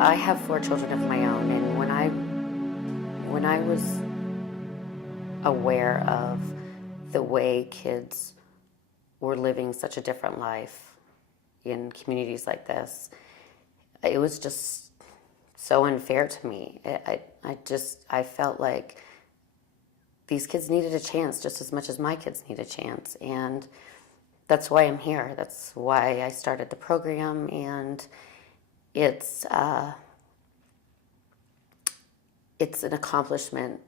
I have 4 children of my own, and when I was aware of the way kids were living such a different life in communities like this, it was just so unfair to me. I felt like these kids needed a chance just as much as my kids need a chance, and that's why I'm here. That's why I started the program, and it's an accomplishment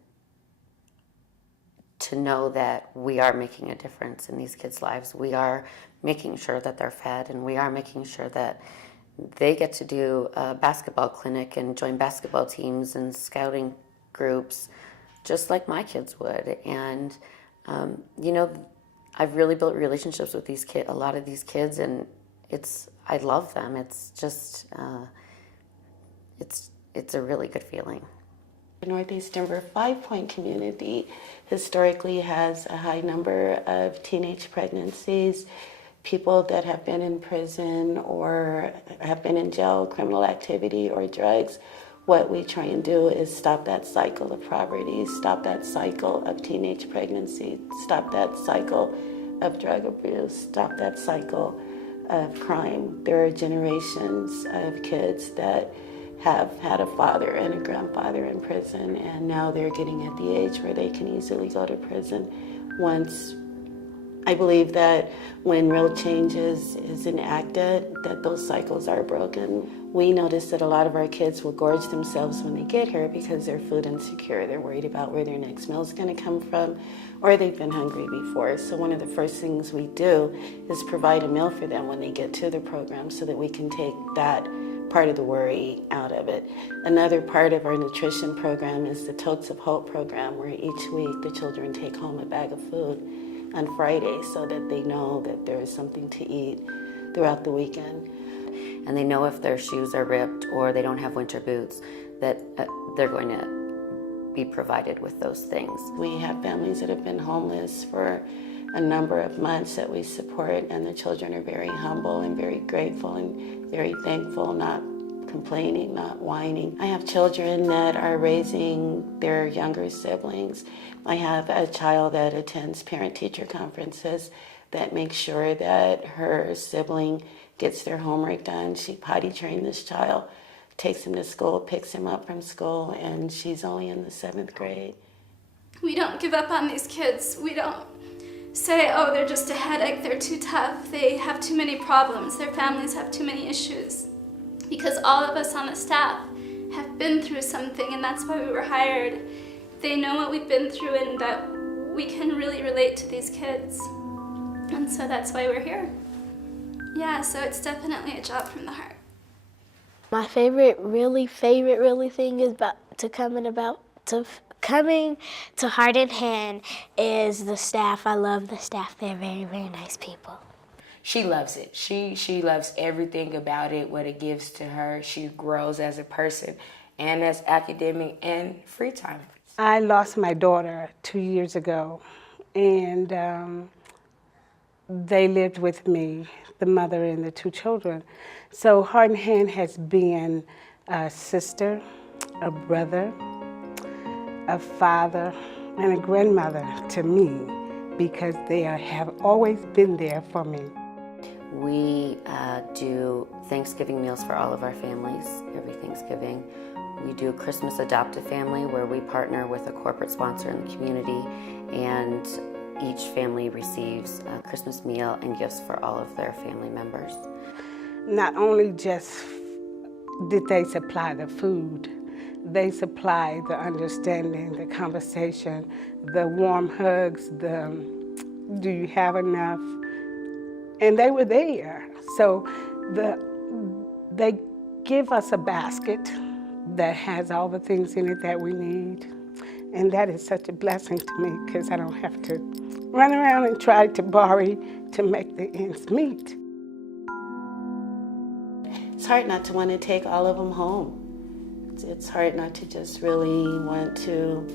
to know that we are making a difference in these kids' lives. We are making sure that they're fed, and we are making sure that they get to do a basketball clinic and join basketball teams and scouting groups just like my kids would. And I've really built relationships with these kids, a lot of these kids, and I love them. It's just it's a really good feeling. The Northeast Denver 5 Point community historically has a high number of teenage pregnancies, people that have been in prison or have been in jail, criminal activity or drugs. What we try and do is stop that cycle of poverty, stop that cycle of teenage pregnancy, stop that cycle of drug abuse, stop that cycle of crime. There are generations of kids that have had a father and a grandfather in prison, and now they're getting at the age where they can easily go to prison. Once I believe that when real change is enacted, that those cycles are broken. We notice that a lot of our kids will gorge themselves when they get here because they're food insecure. They're worried about where their next meal is going to come from, or they've been hungry before. So one of the first things we do is provide a meal for them when they get to the program so that we can take that part of the worry out of it. Another part of our nutrition program is the Totes of Hope program, where each week the children take home a bag of food on Friday so that they know that there is something to eat throughout the weekend. And they know if their shoes are ripped or they don't have winter boots, that they're going to be provided with those things. We have families that have been homeless for a number of months that we support, and the children are very humble and very grateful and very thankful, not complaining, not whining. I have children that are raising their younger siblings. I have a child that attends parent-teacher conferences that makes sure that her sibling gets their homework done. She potty trained this child, takes him to school, picks him up from school, and she's only in the 7th grade. We don't give up on these kids. We don't say, oh, they're just a headache, they're too tough, they have too many problems, their families have too many issues. Because all of us on the staff have been through something, and that's why we were hired. They know what we've been through and that we can really relate to these kids. And so that's why we're here. Yeah, so it's definitely a job from the heart. My favorite thing is coming to Heart and Hand is the staff. I love the staff. They're very, very nice people. She loves it. She loves everything about it, what it gives to her. She grows as a person and as academic and free time. I lost my daughter 2 years ago, and they lived with me, the mother and the 2 children. So Heart and Hand has been a sister, a brother, a father, and a grandmother to me, because they have always been there for me. We do Thanksgiving meals for all of our families every Thanksgiving. We do Christmas Adopt a Family, where we partner with a corporate sponsor in the community, and each family receives a Christmas meal and gifts for all of their family members. Not only just did they supply the food, they supply the understanding, the conversation, the warm hugs, the do you have enough? And they were there. So they give us a basket that has all the things in it that we need. And that is such a blessing to me, because I don't have to run around and try to borrow to make the ends meet. It's hard not to want to take all of them home. It's hard not to just really want to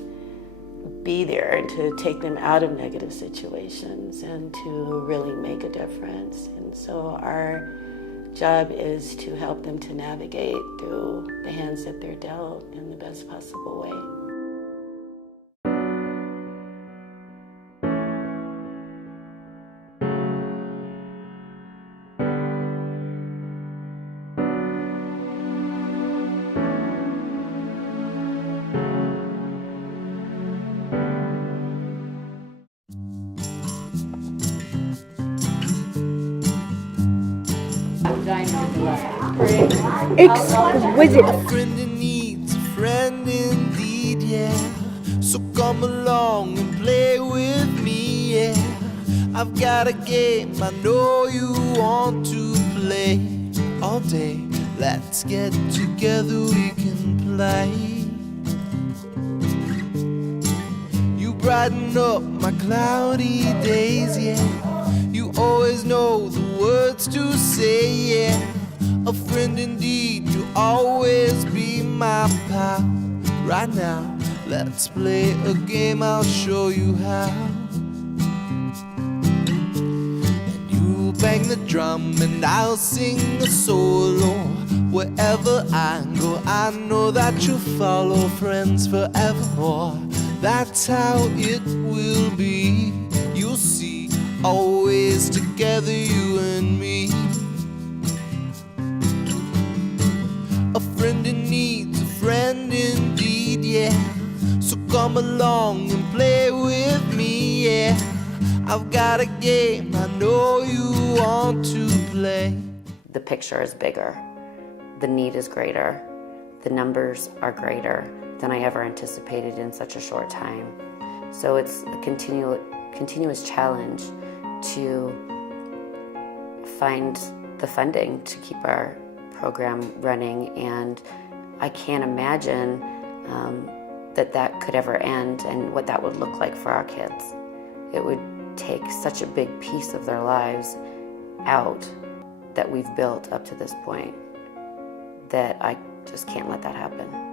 be there and to take them out of negative situations and to really make a difference. And so our job is to help them to navigate through the hands that they're dealt in the best possible way. Exquisite. A friend who needs a friend indeed, yeah. So come along and play with me, yeah. I've got a game I know you want to play all day. Let's get together, we can play. You brighten up my cloudy days, yeah. You always know the words to say, yeah. A friend indeed, you'll always be my pal. Right now, let's play a game, I'll show you how. And you bang the drum and I'll sing a solo. Wherever I go, I know that you'll follow, friends forevermore. That's how it will be. You'll see, always together, you and me. A friend who needs a friend indeed, yeah. So come along and play with me, yeah. I've got a game I know you want to play. The picture is bigger. The need is greater. The numbers are greater than I ever anticipated in such a short time. So it's a continuous challenge to find the funding to keep our program running, and I can't imagine that could ever end and what that would look like for our kids. It would take such a big piece of their lives out that we've built up to this point that I just can't let that happen.